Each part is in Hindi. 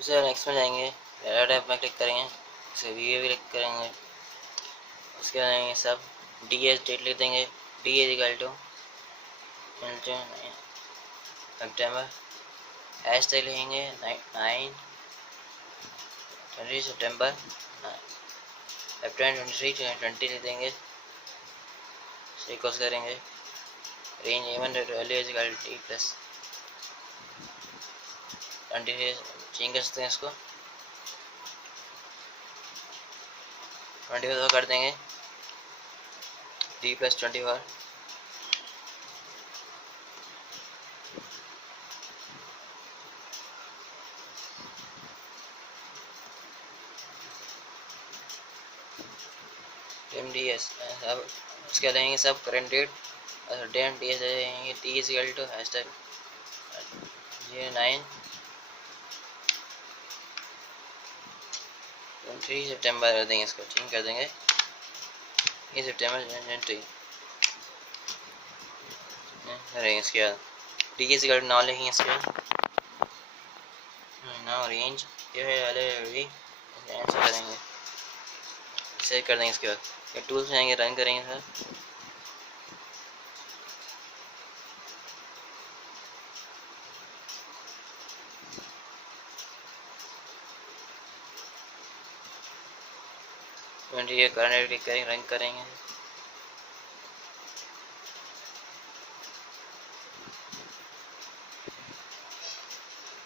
दूसरे नेक्स्ट में जाएंगे, डाटा टाइप में क्लिक करेंगे, इसके वीडियो क्लिक करेंगे, उसके बाद आएंगे सब DS डेट लिख देंगे, D इज इक्वल टू सितंबर, हैश टैग लिखेंगे 9/20 सितंबर 2020 लिख देंगे, सीक्वेंस करेंगे, range even value is equal to T+20 change कर सकते हैं इसको 20 कर देंगे, D+24 MDS। अब उसके लेंगे सब करंट डेट और डेट DS देंगे, T is equal to hashtag 09/20 सितंबर कर देंगे, इसको चेंज कर देंगे ये सितंबर 2020 करेंगे। इसके बाद D इज इक्वल टू 9 लिखेंगे, इसके बाद नाउ रेंज ये है वाले भी आंसर करेंगे, सेव कर देंगे। इसके बाद ये टूल्स में आएंगे, रन करेंगे सर, करंट क्लिक करेंगे, रन करेंगे,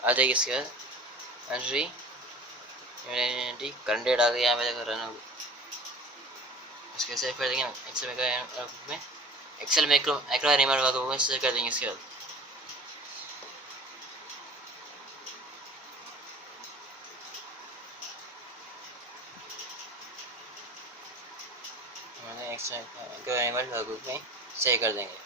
आ जाएगी। इसके बाद एंट्री करंट डेट आ गई, यहाँ पे देखो रन होगी, इसके सेव कर देंगे एक्सेल मैक्रो एनिमल होगा, सेव कर देंगे। इसके बाद एक्सेल एनिमल वर्कबुक में सेव कर देंगे।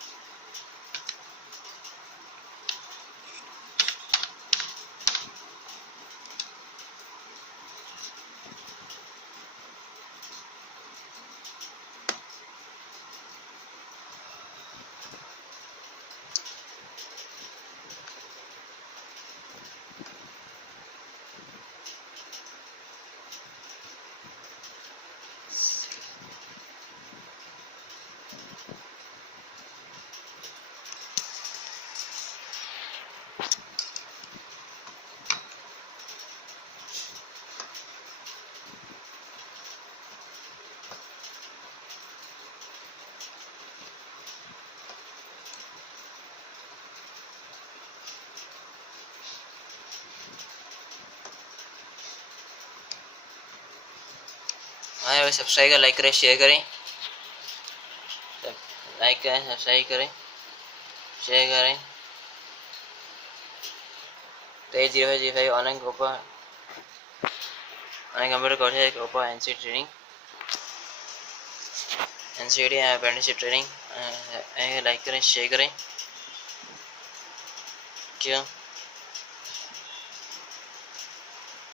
हाँ, सब्सक्राइब करें, लाइक करें, शेयर करें, लाइक करें, सब्सक्राइब करें, शेयर करें। 2305 online COPA online computer course COPA NCVT training, NCVT apprenticeship training, like करें, शेयर करें, क्यों